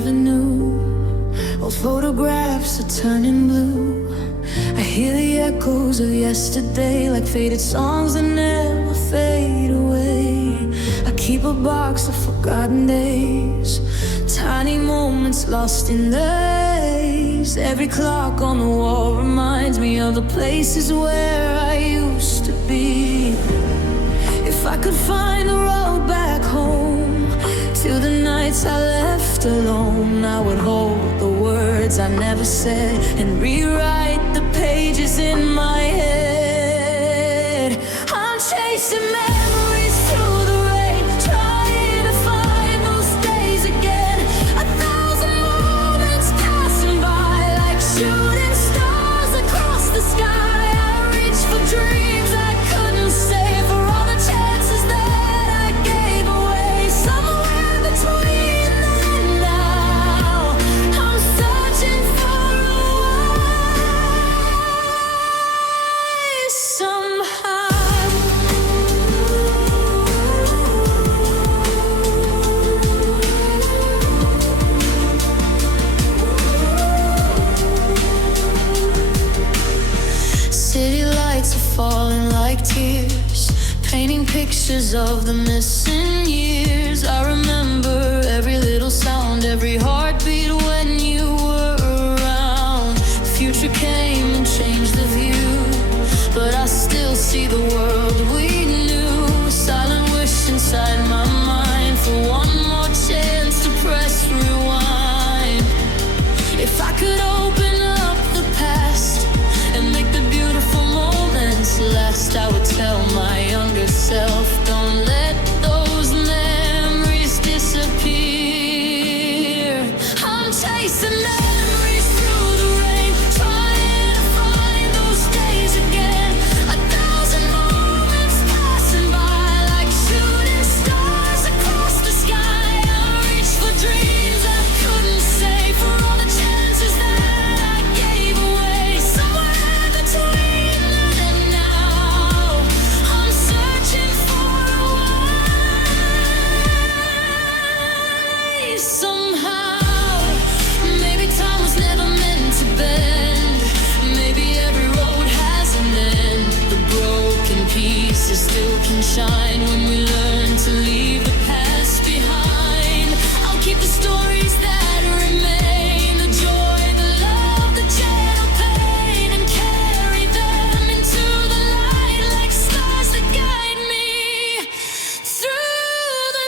never knew. Old photographs are turning blue. I hear the echoes of yesterday, like faded songs that never fade away. I keep a box of forgotten days, tiny moments lost in the haze. Every clock on the wall reminds me of the places where I used to be. If I could find a road back home to the nights I left alone, I would hold the words I never said and rewrite the pages in my head. I'm chasing memories through the rain, trying to find those days again. 1,000 moments passing by like shooting stars across the sky. I reach for dreams I couldn't save, for all the chances that I gave away. Somewhere between then and now, I'm searching for a way somehow. City lights are falling like tears, painting pictures of the missing years. I remember every little sound, every heartbeat when you were around. The future came and changed the view, but I still see the world we knew. A silent wish inside my mind for one more chance to press rewind. If I could open up the past and make the beautiful moments last, I would tell my younger self, don't let those memories disappear. I'm chasing memories through the rain, trying to find those days again. 1,000 moments passing by like shooting stars across the sky. I reach for dreams I couldn't save, for all the chances that I gave away. Somewhere between then and now, I'm searching for a way somehow. Maybe time was never meant to bend, maybe every road has an end. The broken pieces still can shine when we learn to leave the past behind. I'll keep the stories that remain, the joy, the love, the gentle pain, and carry them into the light like stars that guide me through the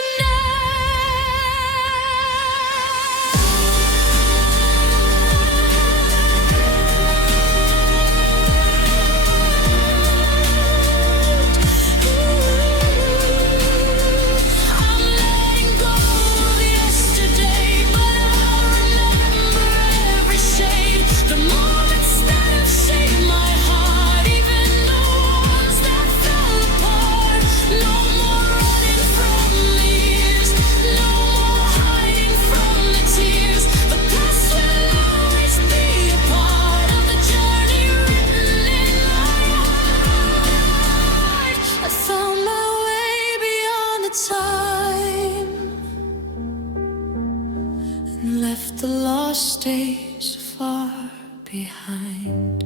I'm letting go of yesterday, but I'll remember every shade. The moments that have shaped my heart, even the ones that fell apart. No more running from the years, no more hiding from the tears. The past will always be a part of the journey written in my heart. I found my way beyond the time and left the lost days far behind.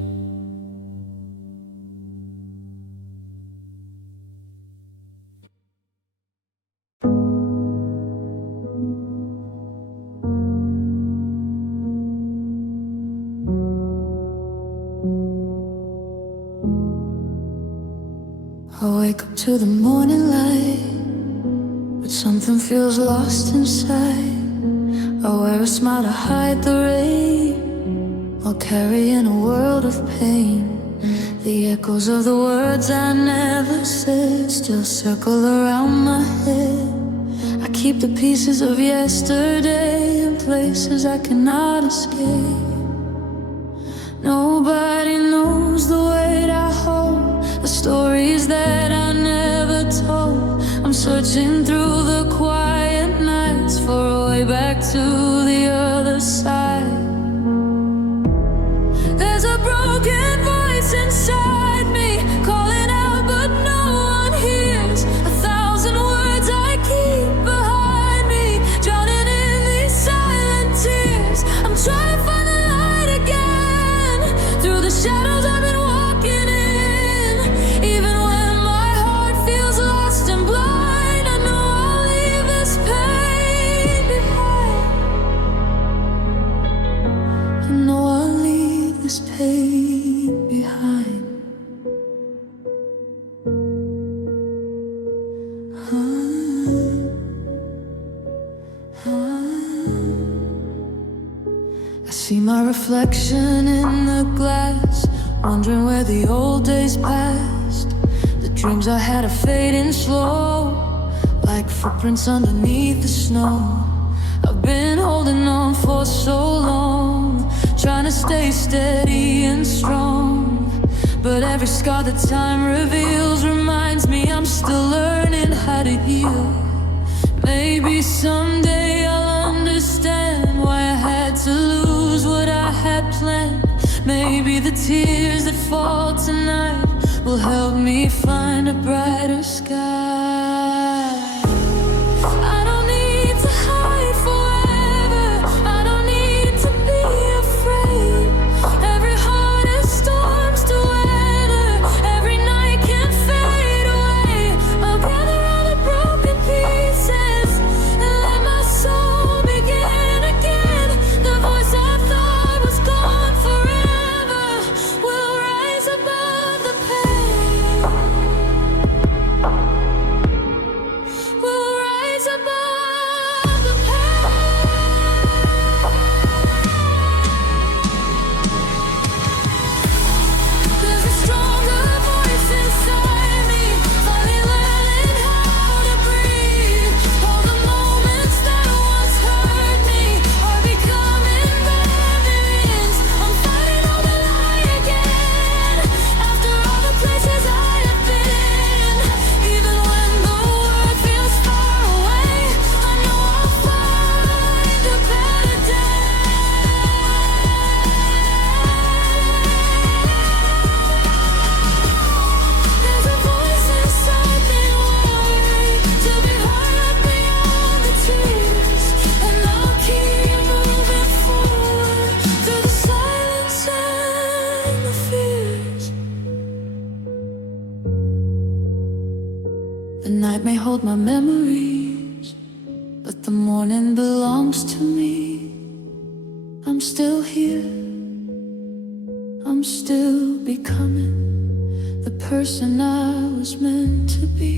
I wake up to the morning light, but something feels lost inside. I wear a smile to hide the rain, while carrying a world of pain. The echoes of the words I never said still circle around my head. I keep the pieces of yesterday in places I cannot escape. Nobody knows the weight I hold, the stories that I never told. I'm searching through the quiet nights for a way back to the other side. There's a broken voice inside me calling out, but no one hears. 1,000 words I keep behind me, drowning in these silent this pain behind. I see my reflection in the glass, wondering where the old days passed. The dreams I had are fading slow, like footprints underneath the snow. I've been holding on for so long, trying to stay steady and strong. But every scar that time reveals reminds me I'm still learning how to heal. Maybe someday I'll understand why I had to lose what I had planned. Maybe the tears that fall tonight will help me find a brighter sky. I don't need to hide forever, I don't need to be afraid. Every heart has storms to weather, every night can fade away. I'll gather all the broken pieces and let my soul begin again. The voice I thought was gone forever will rise above the pain. Will rise above the pain. There's a stronger voice inside me, finally learning how to breathe. All the moments that once hurt me are becoming memories. I'm fighting over lie again, after all the places I have been. Even when the world feels far away, I know I'll find a better day. There's a voice inside me worried to be heard beyond the tears, and I'll keep moving forward through the silence and the fears. The night may hold my memories, but the morning belongs to me. I'm still here, I'm still becoming the person I was meant to be.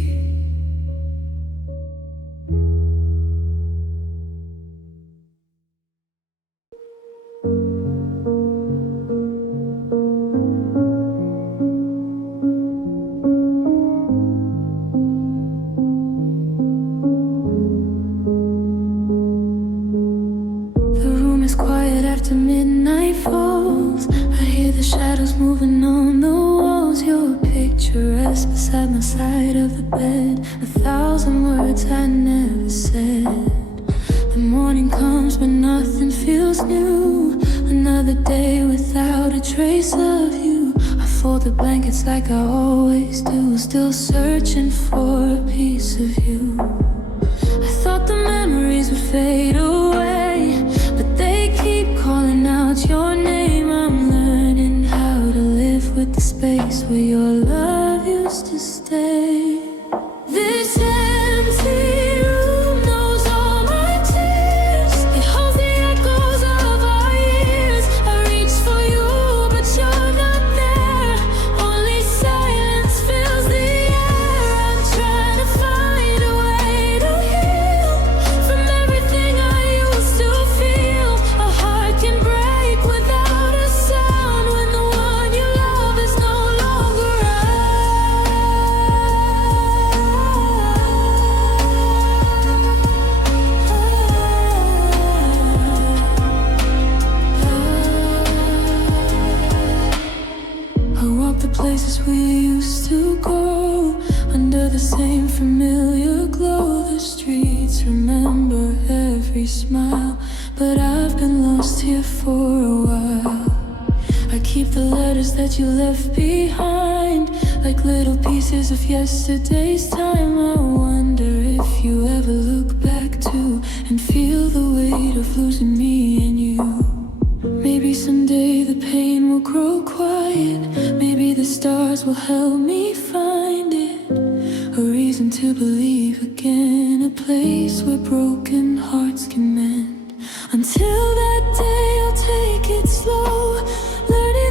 The room is quiet after midnight falls. I hear the shadows moving on the walls. Your picture rests beside my side of the bed. 1,000 words I never said. The morning comes but nothing feels new. Another day without a trace of you. I fold the blankets like I always do, still searching for a piece of you. I thought the memories would fade away, but they keep calling out your name. I'm learning how to live with the space where your love used to stay. This empty room knows all my tears. It holds the echoes of our years. I reach for you, but you're not there. Only silence fills the air. I'm trying to find a way to heal from everything I used to feel. A heart can break without a sound when the one you love is no longer I walk the places we used to go, under the same familiar glow. The streets remember every smile, but I've been lost here for a while. I keep the letters that you left behind, like little pieces of yesterday's time. I wonder if you ever look back too and feel the weight of losing me and you. Maybe someday the pain will grow quiet. Maybe the stars will help me find it. A reason to believe again, a place where broken hearts can mend. Until that day I'll take it slow, learning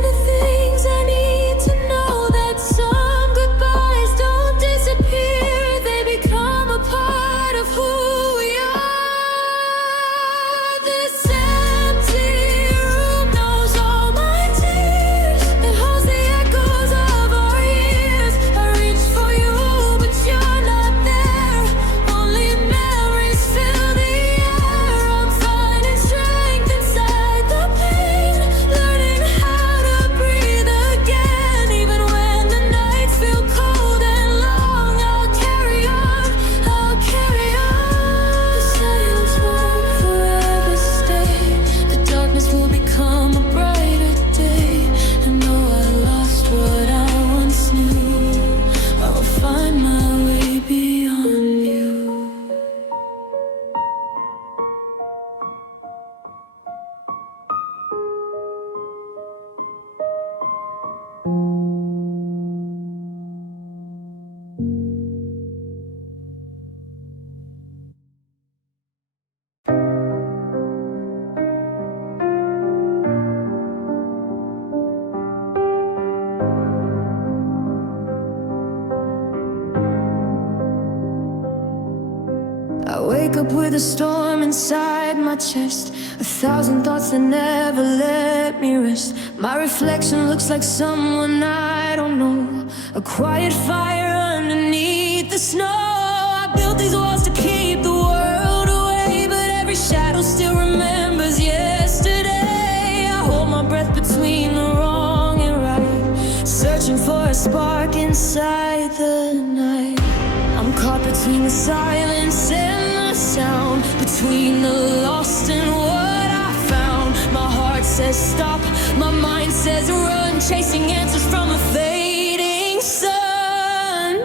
with a storm inside my chest, 1,000 thoughts that never let me rest. My reflection looks like someone I don't know, a quiet fire underneath the snow. I built these walls to keep the world away, but every shadow still remembers yesterday. I hold my breath between the wrong and right, searching for a spark inside the night. I'm caught between the silence and the sound, between the lost and what I found. My heart says stop, my mind says run, chasing answers from a fading sun.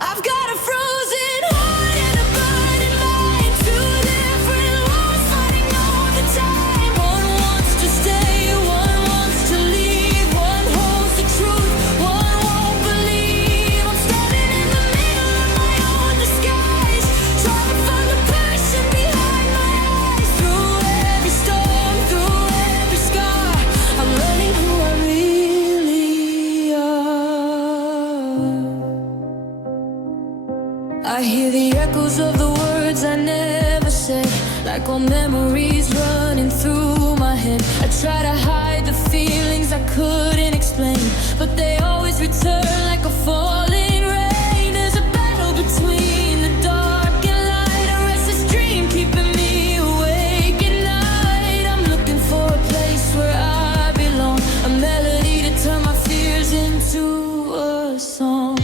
I've got a frozen heart and a burning mind, two different worlds fighting all the time. One wants to stay, one wants to leave, one holds the truth, one won't believe. I'm standing in the middle of my own disguise, trying to find the person behind my eyes. Through every storm, through every scar, I'm learning who I really are. I hear the echoes of the words I never said, like old memories running through my head. I try to hide the feelings I couldn't explain, but they always return like a falling rain. There's a battle between the dark and light, a restless dream keeping me awake at night. I'm looking for a place where I belong, a melody to turn my fears into a song.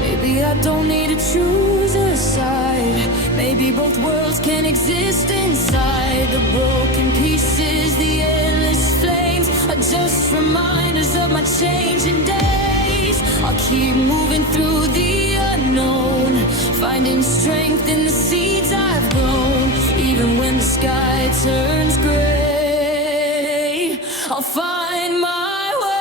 Maybe I don't need to choose a side, maybe both worlds can exist inside. The broken pieces, the endless flames, are just reminders of my changing days. I'll keep moving through the unknown, finding strength in the seeds I've grown. Even when the sky turns gray, I'll find my way.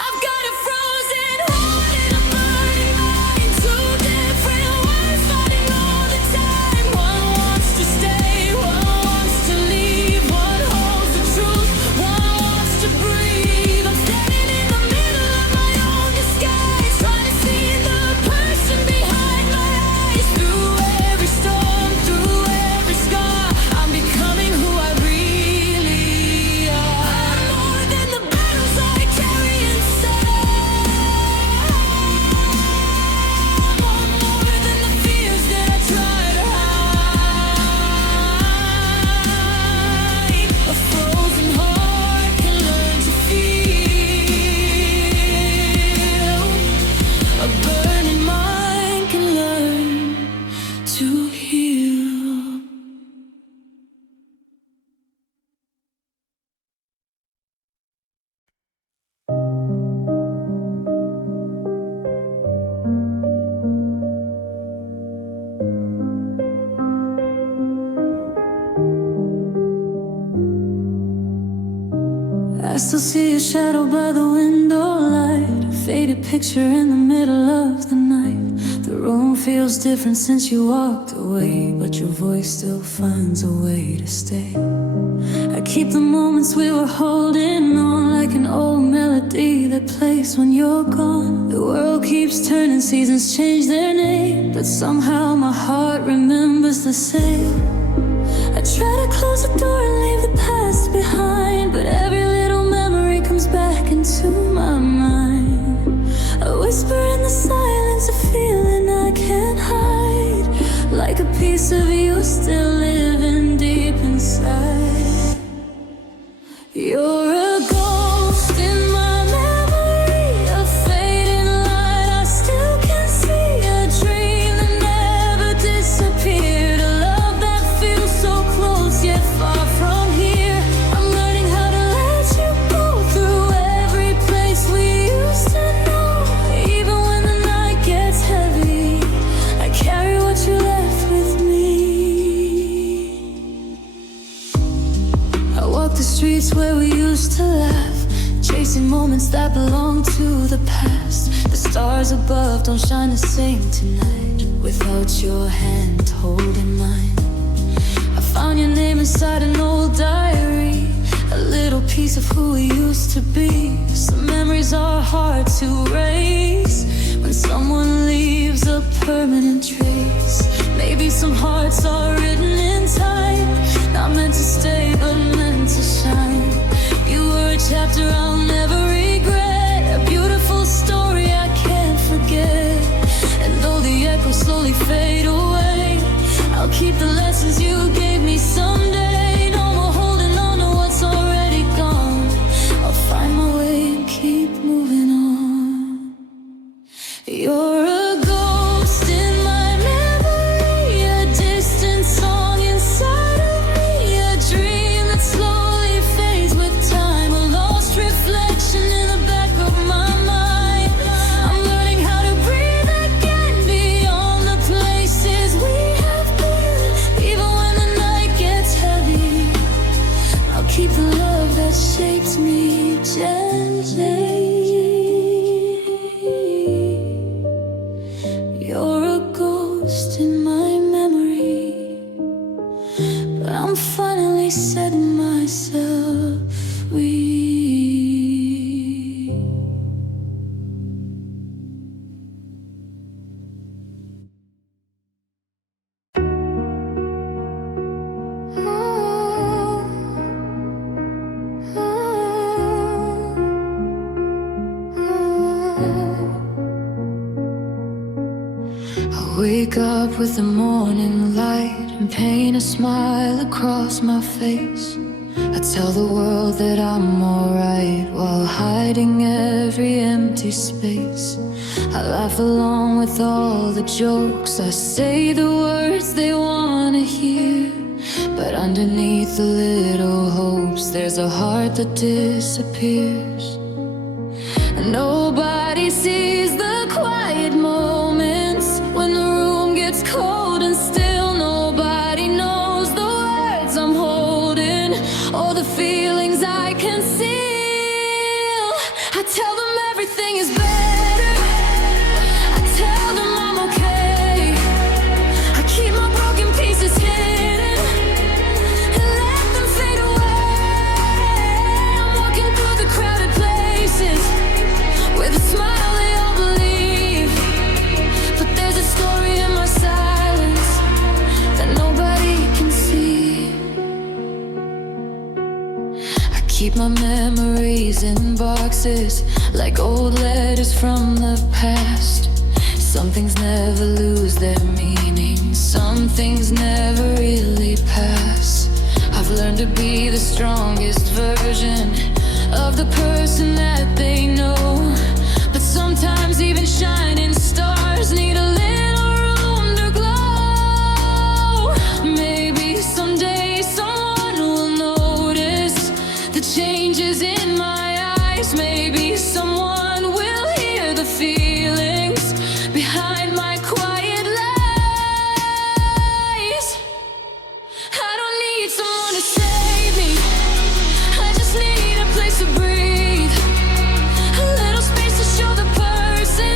I've got a frozen heart and a burning mind, two different worlds fighting all the time. One wants to stay, one wants to leave, one holds the truth, one wants to breathe. I'm standing in the middle of my own disguise, trying to see the person behind my eyes. Through every storm, through every scar, I'm becoming who I really are. I'm more than the battles I carry inside, I'm more than the fears that I try to hide. A frozen heart can learn to feel, a burning mind can learn to heal. I still see a shadow by the window light, a faded picture in the middle of the night. The room feels different since you walked away, but your voice still finds a way to stay. I keep the moments we were holding on, like an old melody that plays when you're gone. The world keeps turning, seasons change their name, but somehow my heart remembers the same. I try to close the door and leave the past behind, but every little memory comes back into my mind. A whisper in the silence, a feeling I can't hide, like a piece of you still living deep inside. You're a ghost in my memory, a fading light I still can see, a dream that never disappeared, a love that feels so close yet far from here. I'm learning how to let you go through every place we used to know. Even when the night gets heavy, I carry what you left with me. I walk the streets where we used to laugh, chasing moments that belong to the past. The stars above don't shine the same tonight without your hand holding mine. I found your name inside an old diary, a little piece of who we used to be. Some memories are hard to erase. When someone leaves a permanent trace. Maybe some hearts are written in time, not meant to stay but meant to shine. You were a chapter I'll never regret, a beautiful story I can't forget. And though the echoes slowly fade away, I'll keep the lessons you gave me someday. No more holding on to what's already gone. I'll find my way and keep moving on. You're a ghost in my memory, a distant song inside of me, a dream that slowly fades with time, a lost reflection in the back of my mind. I'm learning how to breathe again beyond the places we have been. Even when the night gets heavy, I'll keep the love that shapes me gently. You're a ghost in my memory, but I'm finally setting myself free. I wake up with the morning light and paint a smile across my face. I tell the world that I'm alright while hiding every empty space. I laugh along with all the jokes, I say the words they wanna hear, but underneath the little hopes there's a heart that disappears. And nobody sees the quiet moments when the room gets cold and still. Nobody knows the words I'm holding or the feelings I conceal. I tell them everything is better, I tell them I'm okay. I keep my broken pieces hidden and let them fade away. I'm walking through the crowded places with a smile they all believe, but there's a story in my silence that nobody can see. I keep my memories in boxes like old letters from the past. Some things never lose their meaning, some things never really pass. I've learned to be the strongest version of the person that they know, but sometimes even shining stars need a little room to glow. Maybe someday someone will notice the changes in my eyes. Maybe someone will hear the feelings behind my quiet lies. I don't need someone to save me, I just need a place to breathe, a little space to show the person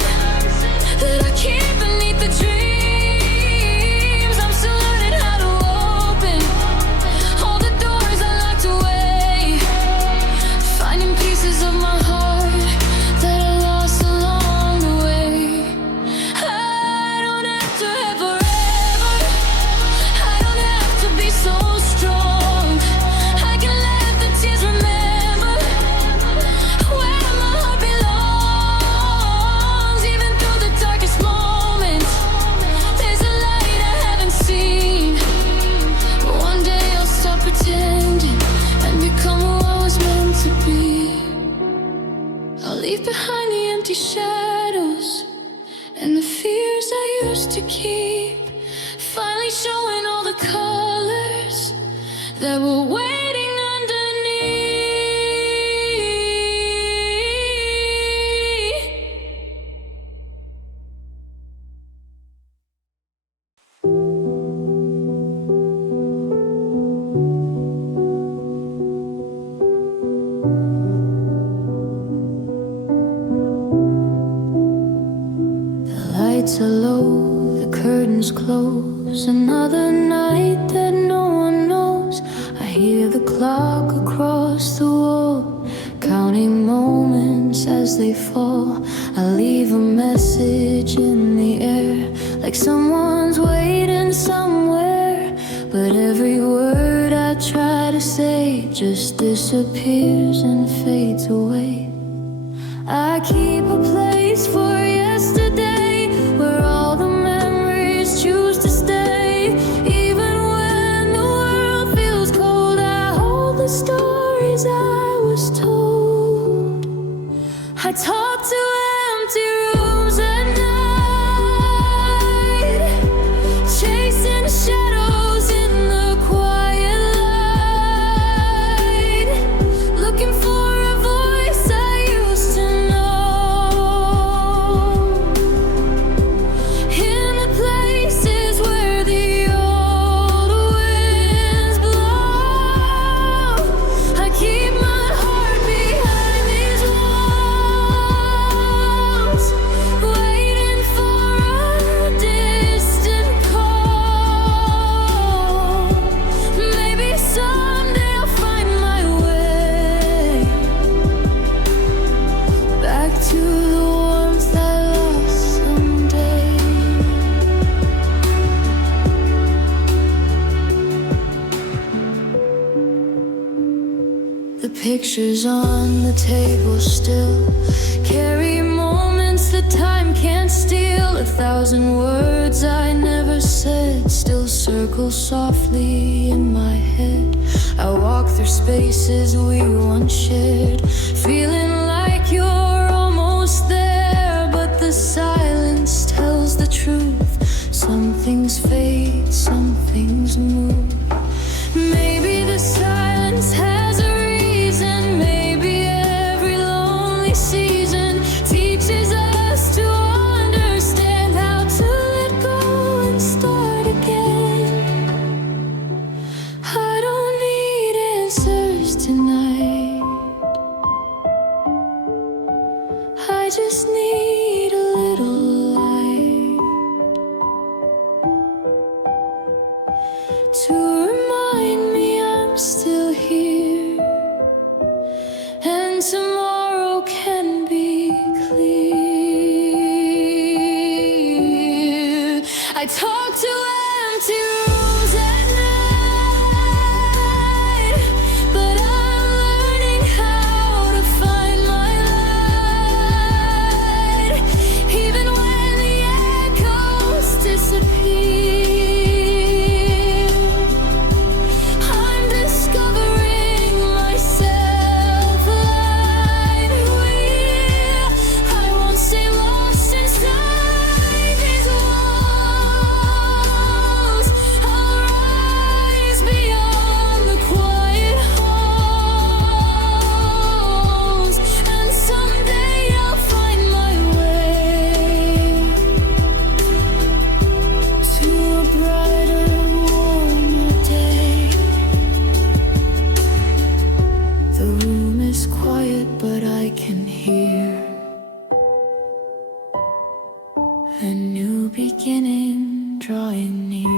that I keep beneath the dreams. I'm still learning how to open all the doors I locked away, finding pieces of my heart that I lost along the way. I don't have to have forever, I don't have to be so strong. I can let the tears remember where my heart belongs. Even through the darkest moments, there's a light I haven't seen. But one day I'll stop pretending and become who I was meant to be. I'll leave behind the empty shadows and the fears I used to keep, finally showing all the colors that were waiting underneath. The lights are low, the curtains close, another night that no one knows. I hear the clock across the wall, counting moments as they fall. I leave a message in the air, like someone's waiting somewhere. But every word I try to say just disappears and fades away. I keep a place for yesterday, where all the memories choose to stay. Even when the world feels cold, I hold the stories I was told. I talk to empty rooms at night, chasing shadows in the quiet light, looking for a voice I used to know, in the places where the old winds blow. I keep my heart behind these walls, waiting for a distant call. Maybe someday I'll find my way back to the warmth I lost someday. The pictures on the table still carry moments that time can't steal. 1,000 words I never said still circle softly in my head. I walk through spaces we once shared, feeling like you're almost there. But the silence tells the truth. Some things fade, some things move. Maybe the silence has a reason. Maybe every lonely season teaches us to understand how to let go and start again. I don't need answers tonight, I just need a little light to remind me I'm still here, and tomorrow can be clear. I talk to empty rooms at night, but I'm learning how to find my light, even when the echoes disappear. I'm discovering myself lightly. I won't stay lost inside these walls. I'll rise beyond the quiet halls, and someday I'll find my way to a brighter, warmer day. The room is quiet, but I can hear a new beginning drawing near.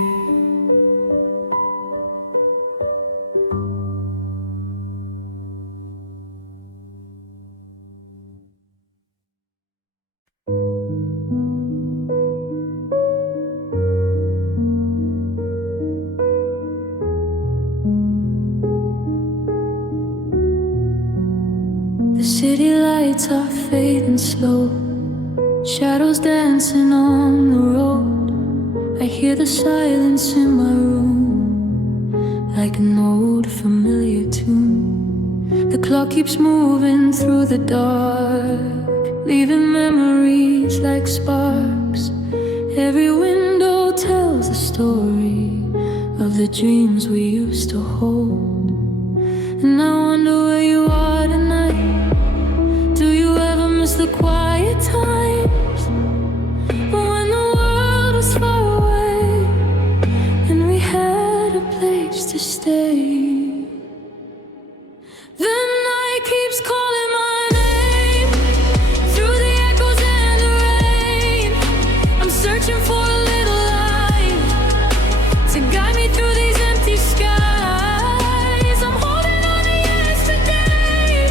The city lights are fading slow, shadows dancing on the road. I hear the silence in my room, like an old familiar tune. The clock keeps moving through the dark, leaving memories like sparks. Every window tells a story of the dreams we used to hold. And I wonder where you are tonight. Do you ever miss the quiet times, when the world was far away and we had a place to stay? The night keeps calling my name through the echoes and the rain. I'm searching for a little light to guide me through these empty skies. I'm holding on to yesterday,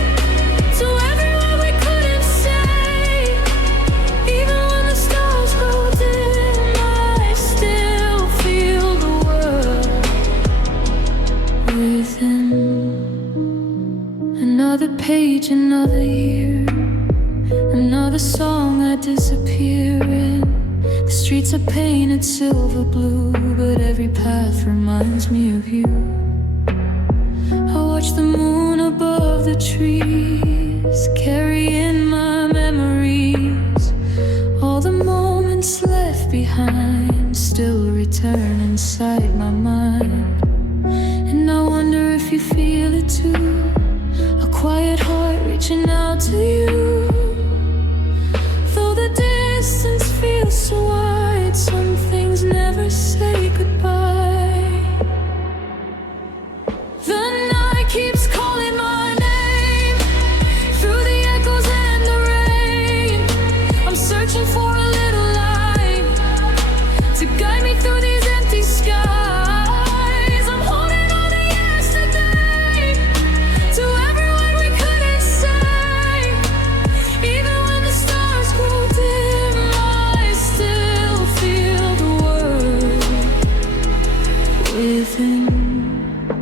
to every word we couldn't say. page, another year, another song I disappear in. The streets are painted silver blue, but every path reminds me of you. I watch the moon above the trees, carrying my memories. All the moments left behind still return inside my mind. And I wonder if you feel it too, a quiet heart reaching out to you. Though the distance feels so wide, some things never say goodbye. The night keeps calling my name through the echoes and the rain. I'm searching for a little light to guide me through these empty skies. I'm holding on to yesterday, to every word we couldn't say. Even when the stars grow dim, I still feel the world within.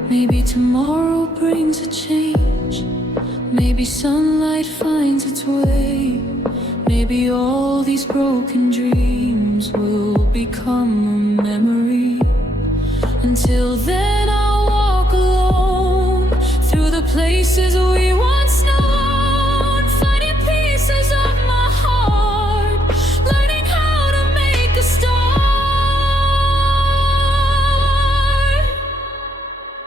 Maybe tomorrow brings a change, maybe sunlight finds its way. Maybe all these broken dreams will become a memory. Until then I'll walk alone through the places we once known, finding pieces of my heart, learning how to make a start.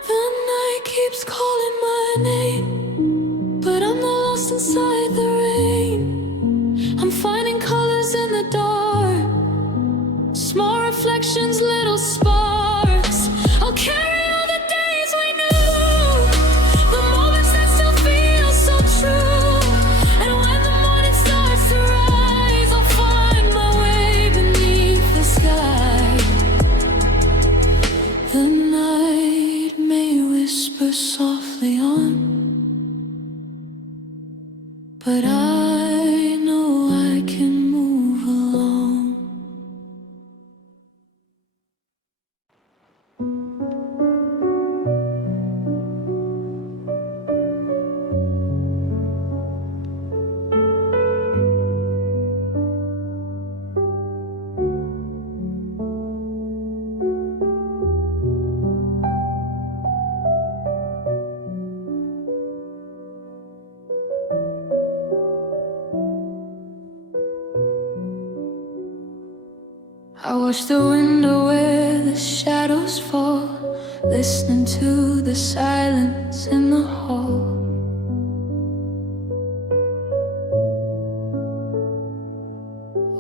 The night keeps calling my name, but I'm not lost inside the rain. I'm finding colors in the dark, small reflections, little sparks. I'll carry all the days we knew, the moments that still feel so true. And when the morning starts to rise, I'll find my way beneath the sky. The night may whisper softly on, but I know I can move along. I watch the window where the shadows fall, listening to the silence in the hall.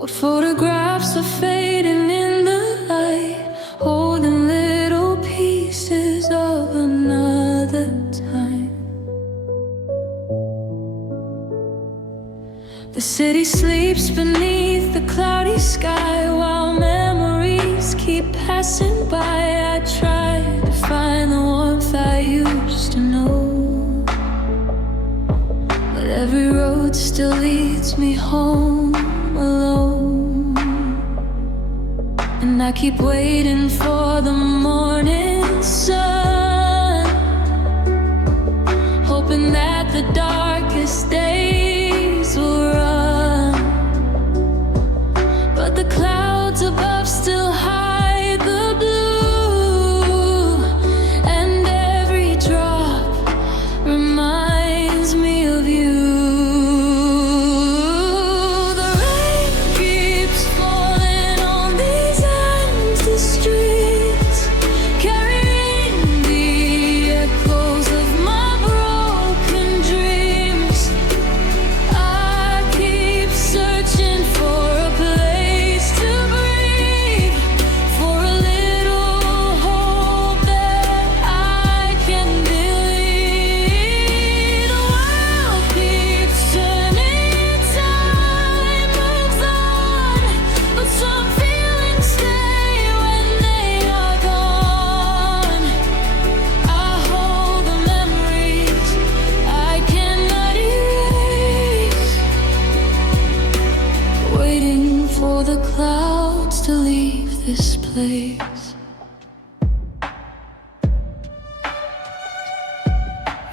Old photographs are fading in the light, holding little pieces of another time. The city sleeps beneath the cloudy sky, while memories keep passing by. I try to find the warmth I used to know, but every road still leads me home alone. And I keep waiting for the morning sun, hoping that the darkest days will run. But the clouds above still hide the blue, and every drop reminds me of you. The rain keeps falling on these empty streets,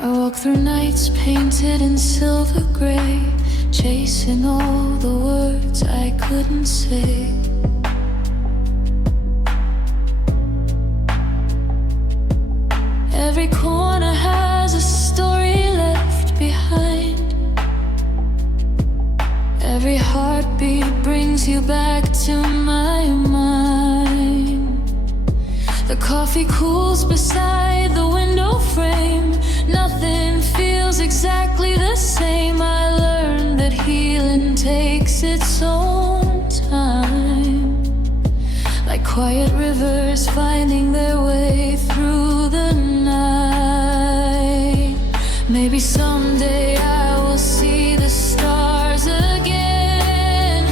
I walk through nights painted in silver gray, chasing all the words I couldn't say. Every corner has a story left behind. Every heartbeat brings you back to my mind. The coffee cools beside the window frame. Nothing feels exactly the same. I learned that healing takes its own time, like quiet rivers finding their way through the night. Maybe someday I will see the stars again.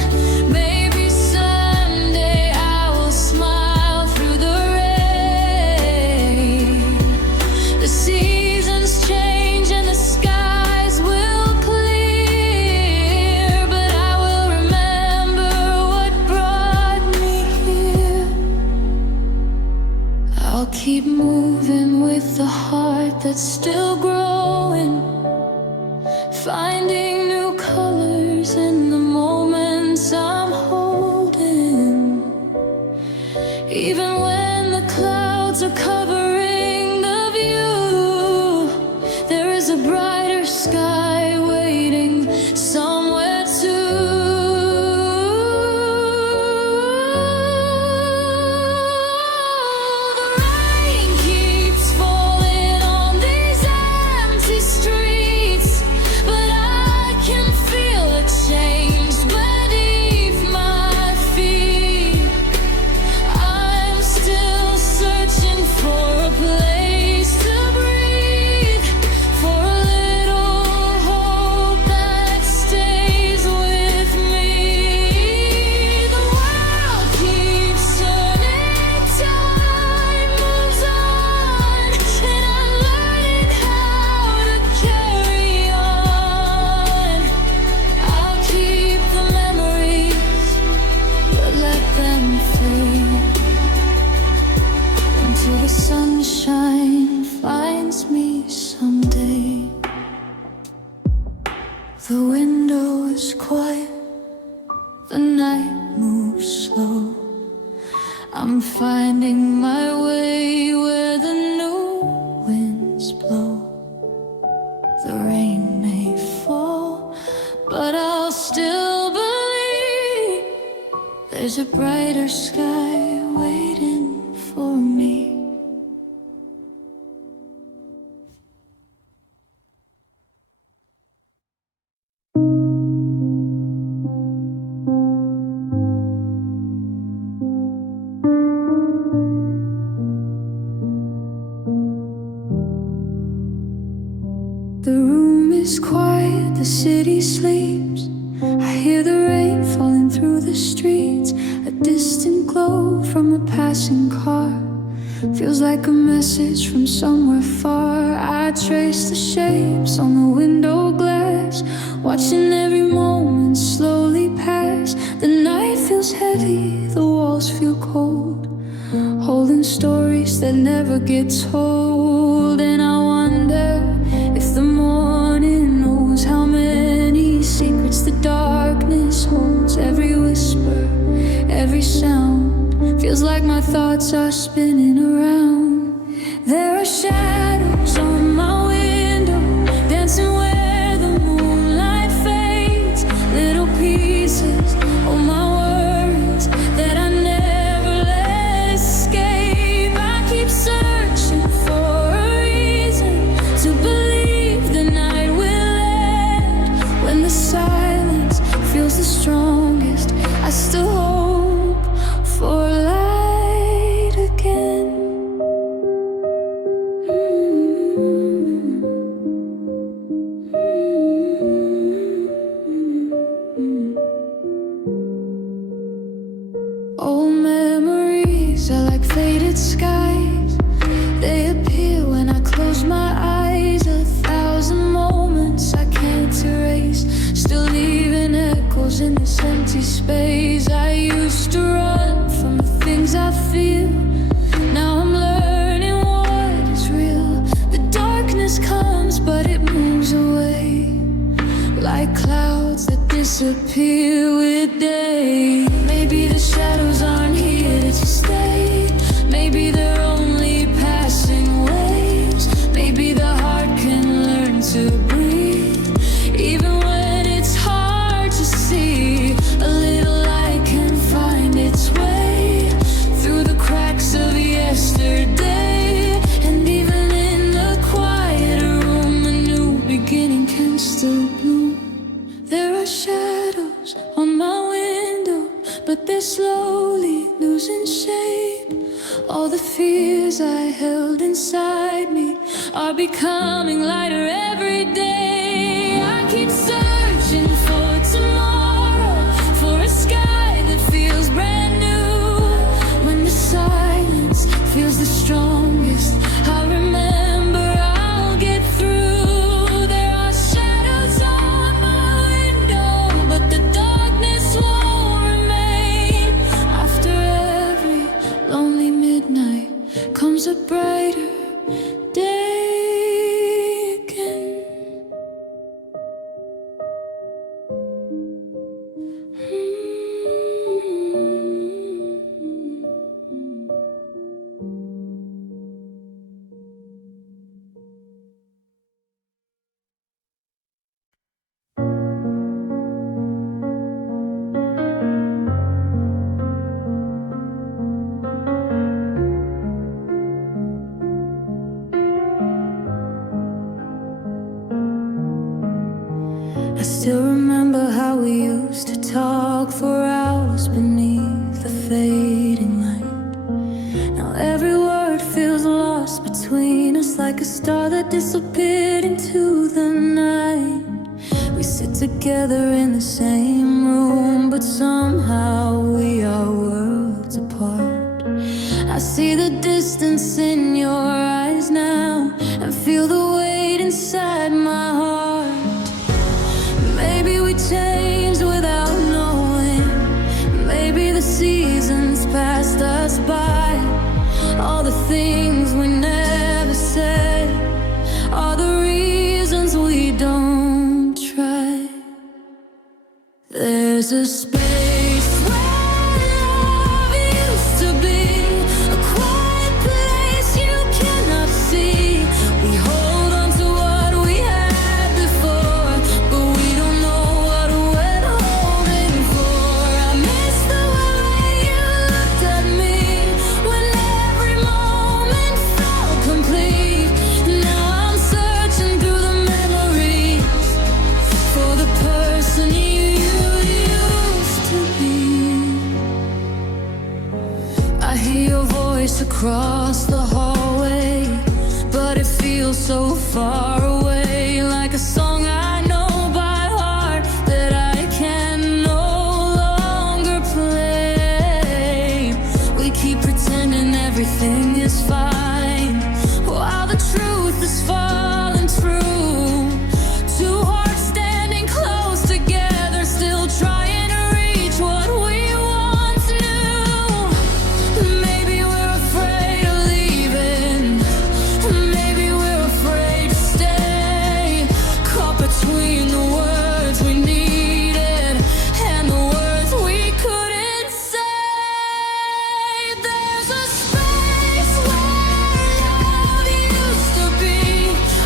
Maybe someday I will smile through the rain. The seasons change and the skies will clear, but I will remember what brought me here. I'll keep moving with the heart that's still growing, finding new colors in the moments I'm holding. Even when the clouds are covering the view, there is a brighter sky waiting somewhere too. The rain keeps falling on these empty streets, but I can feel a change beneath my feet. I'm still searching for a place to breathe, for a little hope that stays with me. The world keeps turning, time moves on, and I'm learning how to carry on. I'll keep the memories, but let them fade until the sunshine finds me someday. The window is quiet, the night moves slow. I'm finding my way where the new winds blow. The rain may fall, but I'll still believe there's a brighter sky waiting for me. The room is quiet, the city sleeps. I hear the rain falling through the streets. A distant glow from a passing car feels like a message from somewhere far. I trace the shapes on the window glass, watching every moment slowly pass. The night feels heavy, the walls feel cold, holding stories that never get told. And I wonder if the morning knows how many secrets the darkness holds. Every whisper, every sound feels like my thoughts are spinning around. There are shadows on my window, dancing where the moonlight fades. Little pieces of my worries that I never let escape. I keep searching for a reason to believe the night will end. When the silence feels the strongest, I still hope for light again. Old memories are like faded skies. They appear when I close my eyes. 1,000 moments I can't erase, still leaving echoes in this empty space. I used to run from the things I feel. Now I'm learning what is real. The darkness comes, day. Maybe the shadows aren't here to stay. Maybe they're only passing waves. Maybe the heart can learn to breathe, even when it's hard to see. A little light can find its way through the cracks of yesterday. And even in the quiet room, a new beginning can still bloom. There are shadows on my window, but they're slowly losing shape. All the fears I held inside me are becoming lighter every day. I keep searching for tomorrow, for a sky that feels brand new. When the silence feels the strongest, I remember I'll get through. There are shadows on my window, but the darkness won't remain. After every lonely midnight comes a brighter day again. I still remember how we used to talk for hours beneath the fading light. Now every word feels lost between us, like a star that disappeared into the night. We sit together in the same room, but somehow we are worlds apart. I see the distance in your eyes now, and feel the weight inside my heart. Maybe we changed without knowing. Maybe the seasons passed us by. All the things we never said are the reasons we don't try. There's a space where love used to be, a quiet place you cannot see. We hold on to what we had before, but we don't know what we're holding for. I miss the way you looked at me when every moment felt complete. Now I'm searching through the memories for the person you used to be. I hear your voice across the hallway, but it feels so far away, like a song I know by heart that I can no longer play. We keep pretending everything is fine, while the truth is falling true. Two hearts standing close together, still trying to reach what we once knew. Maybe we're afraid of leaving. Maybe we're afraid to stay, caught between the words we needed and the words we couldn't say. There's a space where love used to be,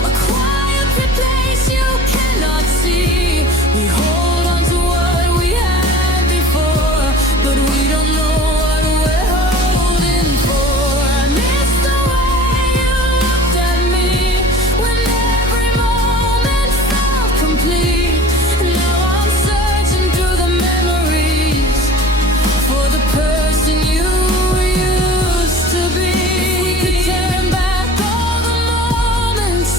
a quiet place you cannot see. We hold on to what we had before, but we don't know what we're holding for. I miss the way you looked at me when every moment felt complete. Now I'm searching through the memories for the person you used to be. If we could turn back all the moments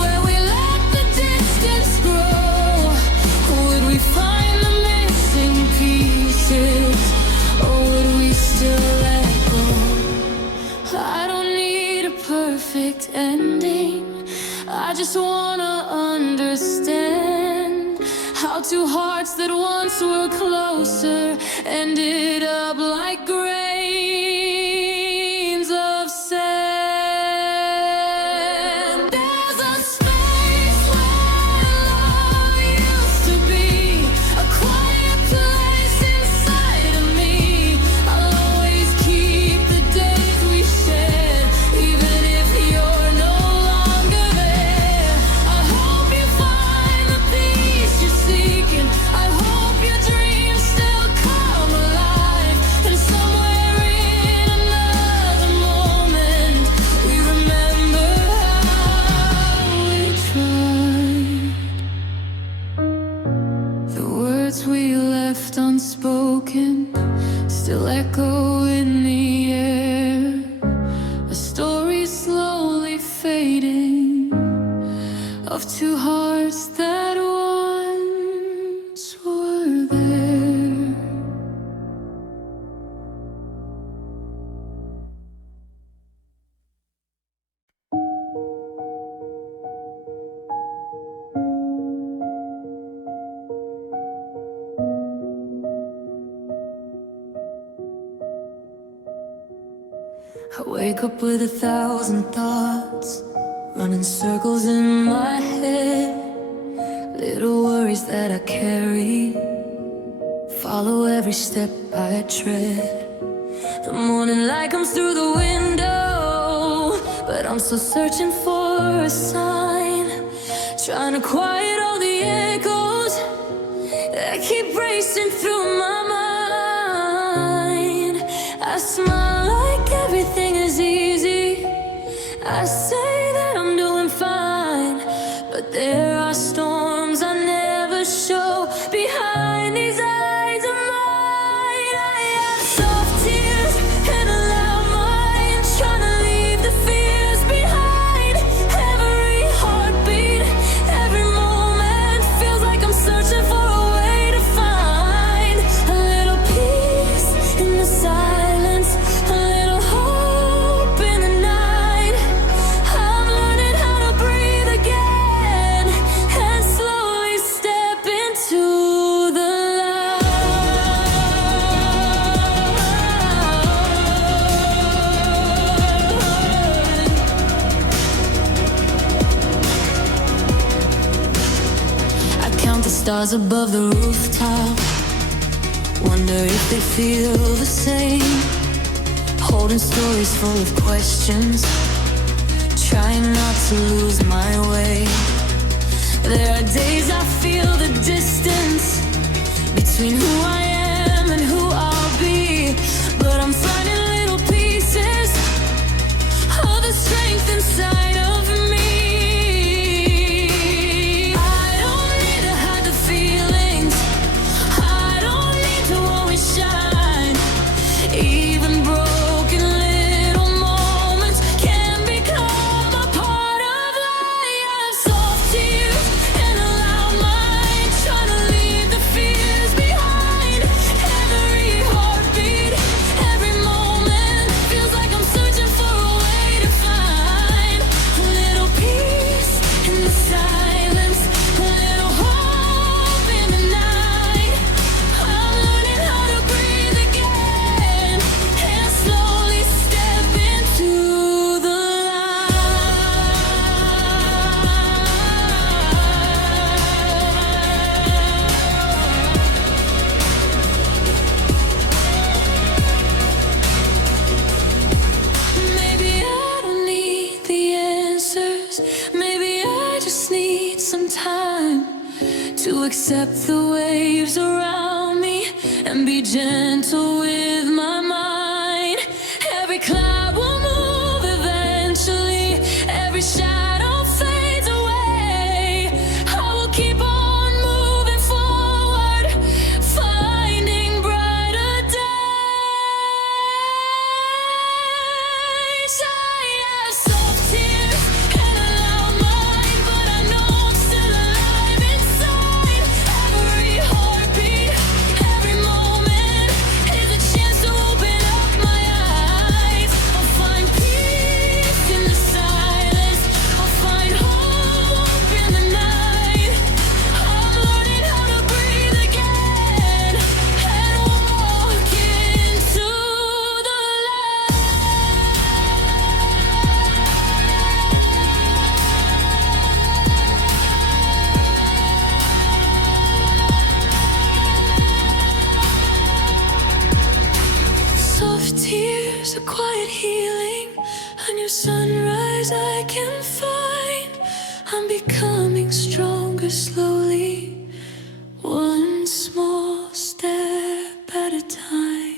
where we let the distance grow, would we find the missing pieces, or would we still let go? I don't need a perfect ending, I just wanna understand how two hearts that once were closer ended up like grains of sand. There's a space where love used to be, a quiet place of two hearts that once were there. I wake up with 1,000 thoughts running circles in my head. Little worries that I carry follow every step I tread. The morning light comes through the window, but I'm still searching for a sign, trying to quiet all the echoes that keep racing through my mind. I smile like everything is easy. I say that I'm doing fine, but there are storms I never show behind these eyes of mine. I have soft tears and a loud mind, trying to leave the fears behind. Every heartbeat, every moment feels like I'm searching for a way to find a little peace in the silence, a little hope in the night. I'm learning how to breathe again and slowly step into the light. I count the stars above the rooftop, wonder if they feel the same. Holding stories full of questions, trying not to lose my way. There are days I feel the distance between who I am and who I'll be, but I'm finding little pieces of the strength inside of me. I don't need to hide the feelings, I don't need to always shine. Even broken little moments can become a part of life. Soft tears and a loud mind, trying to leave the fears behind. Every heartbeat, every moment feels like I'm searching for a way to find a little peace in the silence, a little hope in the night. I'm learning how to breathe again and slowly step into the Maybe I don't need the answers. Maybe I just need some time to accept the waves around me and be gentle with my mind. Every cloud will move eventually, every shadow fades away. I will keep on moving forward, finding brighter days. I have soft tears and a loud mind, but I know I'm still alive inside. Every heartbeat, every moment is a chance to open up my eyes. I'll find peace in the silence, I'll find hope in the night. I'm learning how to breathe again and walk into the soft tears, a quiet healing, a new sunrise I can find. I'm becoming stronger slowly, one small step at a time.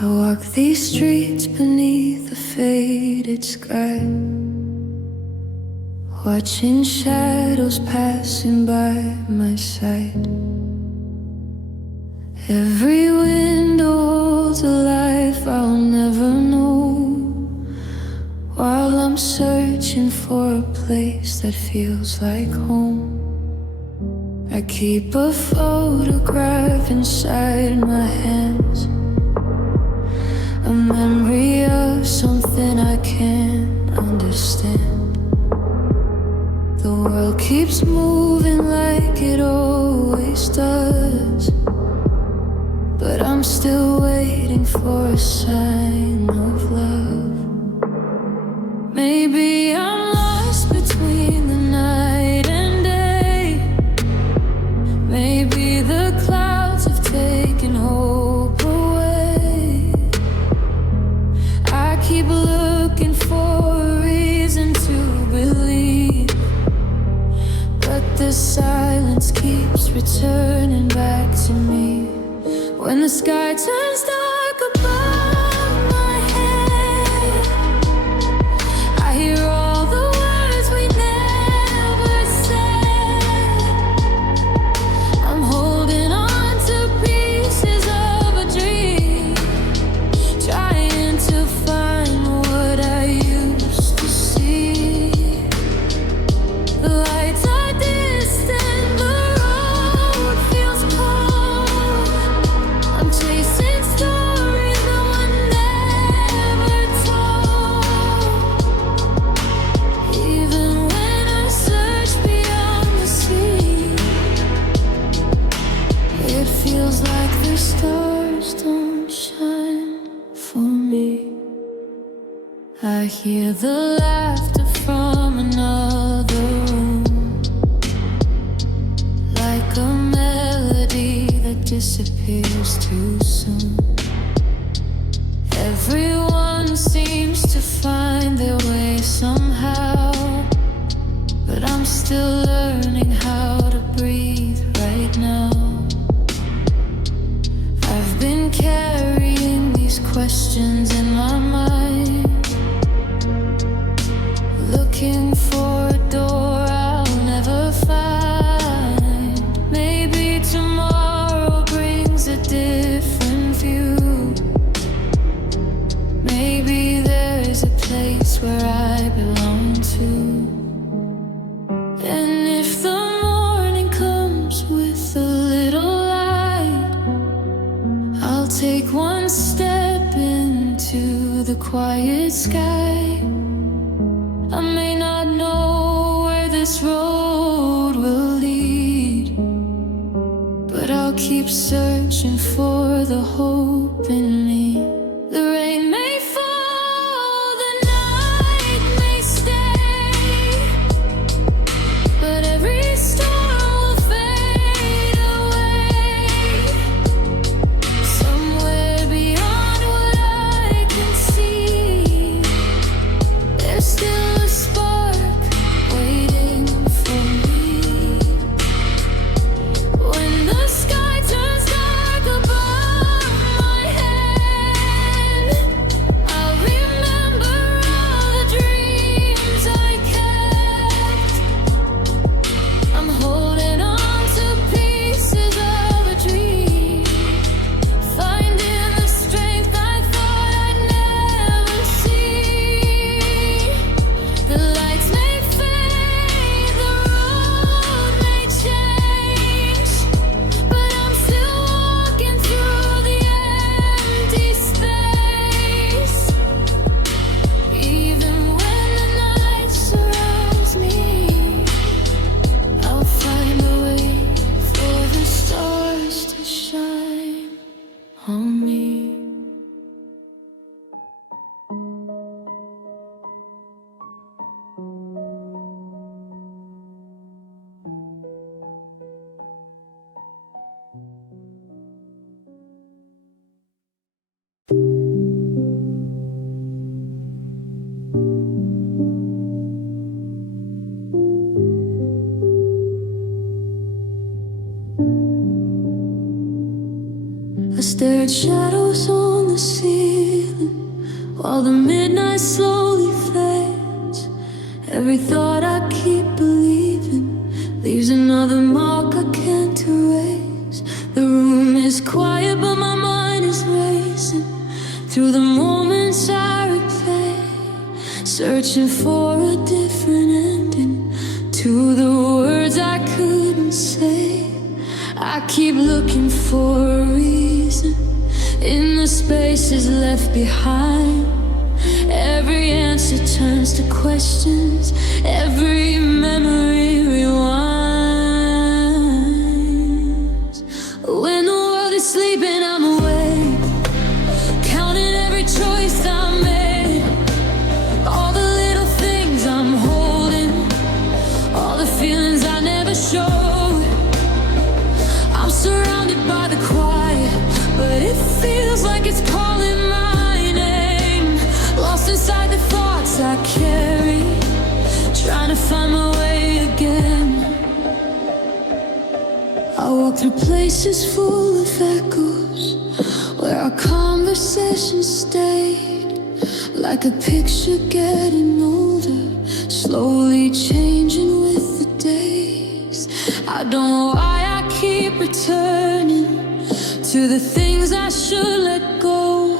I walk these streets beneath a faded sky, watching shadows passing by my side. Every window holds a life I'll never know, while I'm searching for a place that feels like home. I keep a photograph inside my hands, a memory of something I can't understand. The world keeps moving like it always does, but I'm still waiting for a sign of love. Maybe I'm lost between the night and day. Maybe the clouds have taken hope away. I keep looking for a reason to believe, but the silence keeps returning back to me. When the sky turns dark above my head, I hear all the words we never said. I'm holding on to pieces of a dream, trying to find what I used to see. The lights are distant, the road feels cold. I'm chasing stories that were never told. Even when I search beyond the sea, it feels like the stars don't shine for me. I hear the laughter from another room, like a melody that disappears too soon. Everyone seems to find their way somehow, but I'm still learning how to breathe right now. I've been carrying these questions in my mind, looking for a door I'll never find. Maybe tomorrow brings a different view. Maybe there's a place where I belong to. And if the morning comes with a little light, I'll take one step into the quiet sky. I may not know where this road will lead, but I'll keep searching for the hope in me. The rain may fall, the night may stay, but every storm will fade away. Somewhere beyond what I can see, there's still a spark waiting for me. When the sky turns dark above my head, I'll remember all the dreams I kept. I'm holding on to pieces of a dream, finding the strength I thought I'd never see. The lights may fade, the road may change, but I'm still walking through the empty space. Even when the night surrounds me, I'll find a way for the stars to shine on me. I stare at shadows on the ceiling while the midnight slowly fades. Every thought I keep believing leaves another mark I can't erase. The room is quiet but my mind is racing through the moments I replay, searching for a different ending to the words I couldn't say. I keep looking for a reason in the spaces left behind. Every answer turns to questions, every memory rewinds. When the world is sleeping, I'm awake, counting every choice I made, all the little things I'm holding, all the feelings I never showed. I'm surrounded by the quiet, but it feels like it's calling my name. Lost inside the thoughts I carry, trying to find my way again. I walk through places full of echoes where our conversations stayed, like a picture getting older, slowly changing with the days. I don't know why I keep returning to the things I should let go.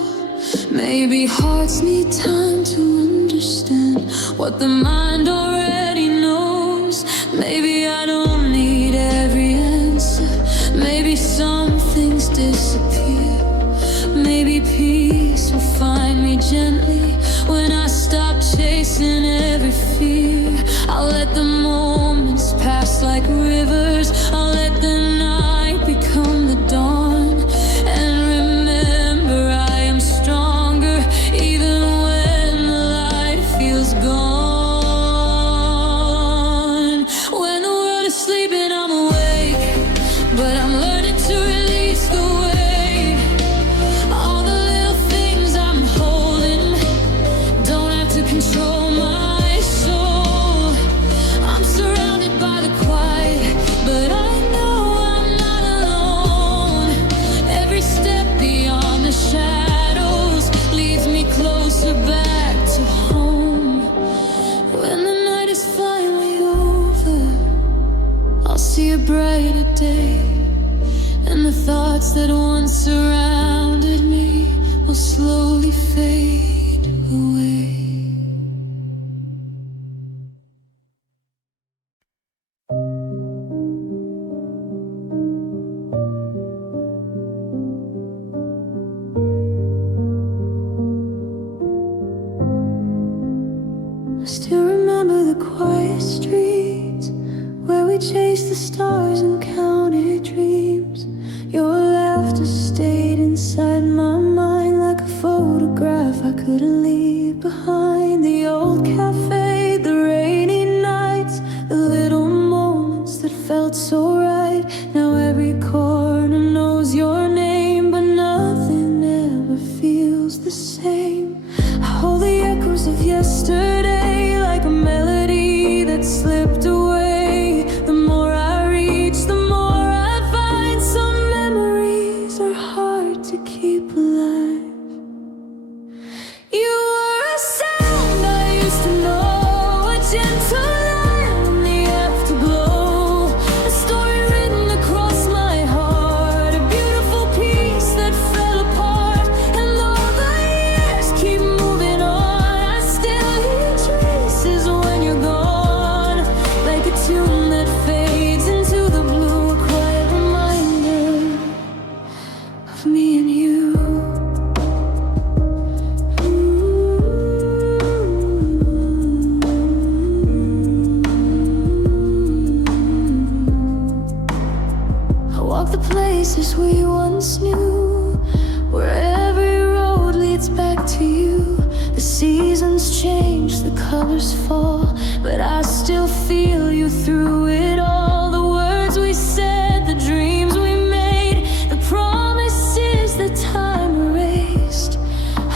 Maybe hearts need time to understand what the mind already knows. Maybe I don't need every answer. Maybe some things disappear. Maybe peace will find me gently when I stop chasing every fear. I'll let the moments pass like rivers. I'll let the night become the dawn. And remember, I am stronger even when the light feels gone. When the world is sleeping, I'm awake, but I'm learning to release the weight. All the little things I'm holding don't have to control my soul. I'm surrounded by the quiet, but I know I'm not alone. Every step beyond the shadows leads me closer back to home. When the night is finally over, I'll see a brighter day, and the thoughts that once surrounded me will slowly fade away. I still remember the quiet streets where we chased the stars and counted dreams. Your laughter stayed inside my mind like a photograph I couldn't leave behind. The old cafe, the rainy nights, the little moments that felt so right. Now every corner knows your name, but nothing ever feels the same. I hold the echoes of yesterday like a melody that slipped away. The more I reach, the more I find some memories are hard to keep alive. You were a sound I used to know, a gentle light in the afterglow, a story written across my heart, a beautiful piece that fell apart. And though the years keep moving on, I still hear traces when you're gone, like a tune that fades into the blue, a quiet reminder of me and you. I walk the places we once knew, where every road leads back to you. The seasons change, the colors fall, but I still feel you through it all. The words we said, the dreams we made, the promises that time erased.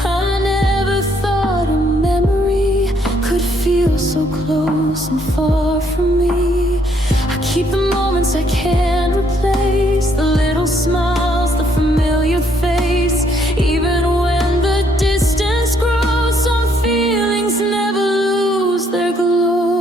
I never thought a memory could feel so close and far from me. I keep the moments I can't replace, the little smiles, the familiar face. Even when the distance grows, some feelings never lose their glow.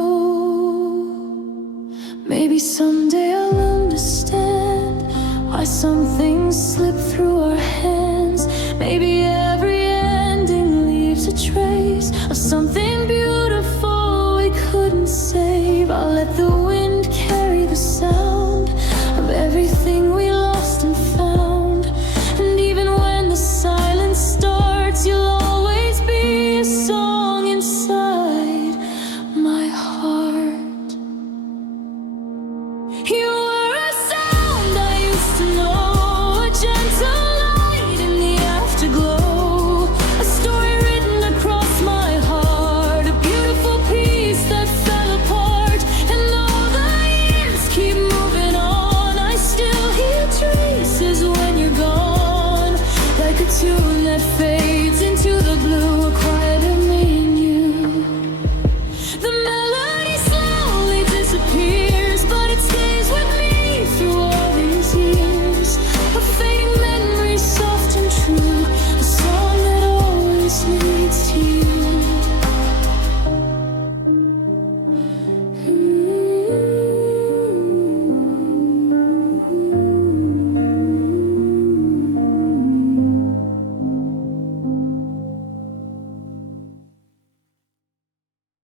Maybe someday I'll understand why some things slip through our hands. Maybe every ending leaves a trace of something beautiful we couldn't save. I'll let the wind